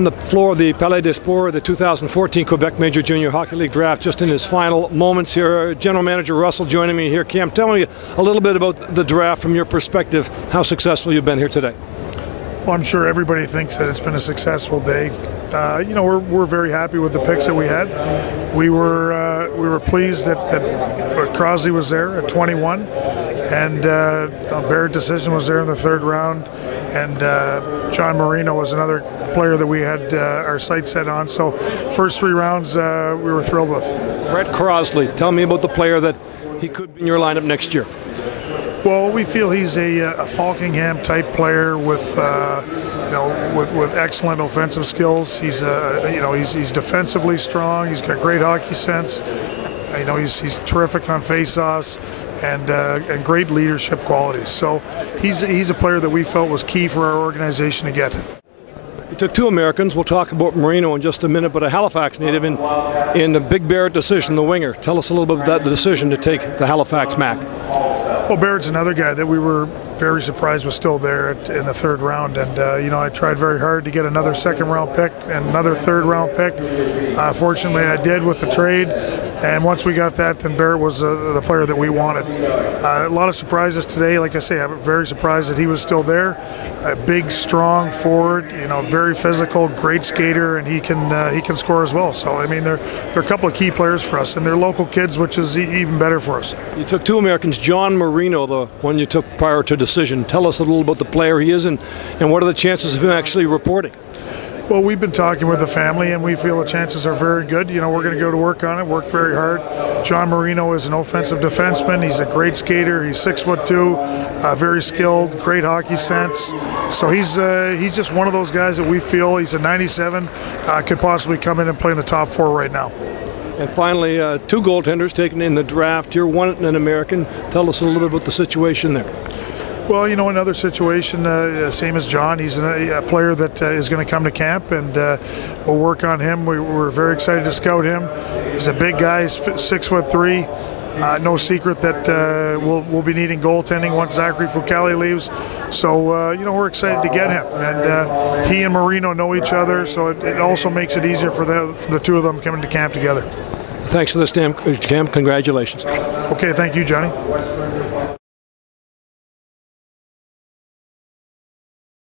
on the floor of the Palais des Sports, the 2014 Quebec Major Junior Hockey League draft, just in his final moments here. General Manager Russell joining me here. Cam, tell me a little bit about the draft from your perspective, how successful you've been here today. Well, I'm sure everybody thinks that it's been a successful day. We're very happy with the picks that we had. We were pleased that Crosley was there at 21, and Barrett Decision was there in the third round, and John Marino was another player that we had our sights set on. So first three rounds we were thrilled with. Brett Crosley, tell me about the player that he could be in your lineup next year. Well, we feel he's a Falkingham type player with excellent offensive skills. He's he's defensively strong. He's got great hockey sense. He's terrific on faceoffs and great leadership qualities. So he's a player that we felt was key for our organization to get. You took two Americans. We'll talk about Marino in just a minute, but a Halifax native in the Big Barrett Decision, the winger. Tell us a little bit about the decision to take the Halifax Mac. Well, Barrett's another guy that we were very surprised was still there in the third round, and I tried very hard to get another second-round pick and another third-round pick. Fortunately, I did with the trade, and once we got that, then Barrett was the player that we wanted. A lot of surprises today. Like I say, I'm very surprised that he was still there. A big, strong forward, very physical, great skater, and he can score as well. So I mean, they're a couple of key players for us, and they're local kids, which is even better for us. You took two Americans, John Marino, the one you took prior to Decision. Tell us a little about the player he is and what are the chances of him actually reporting? Well, we've been talking with the family, and we feel the chances are very good. We're going to go to work on it, work very hard. John Marino is an offensive defenseman. He's a great skater. He's 6'2", very skilled, great hockey sense. So he's just one of those guys that we feel he's a 97, could possibly come in and play in the top four right now. And finally, two goaltenders taken in the draft here, one an American. Tell us a little bit about the situation there. Well, another situation, same as John. He's a player that is going to come to camp, and we'll work on him. We're very excited to scout him. He's a big guy, he's 6'3". No secret that we'll be needing goaltending once Zachary Fucale leaves. So, we're excited to get him. And he and Marino know each other, so it also makes it easier for the two of them coming to camp together. Thanks for this, Cam. Congratulations. Okay, thank you, Johnny.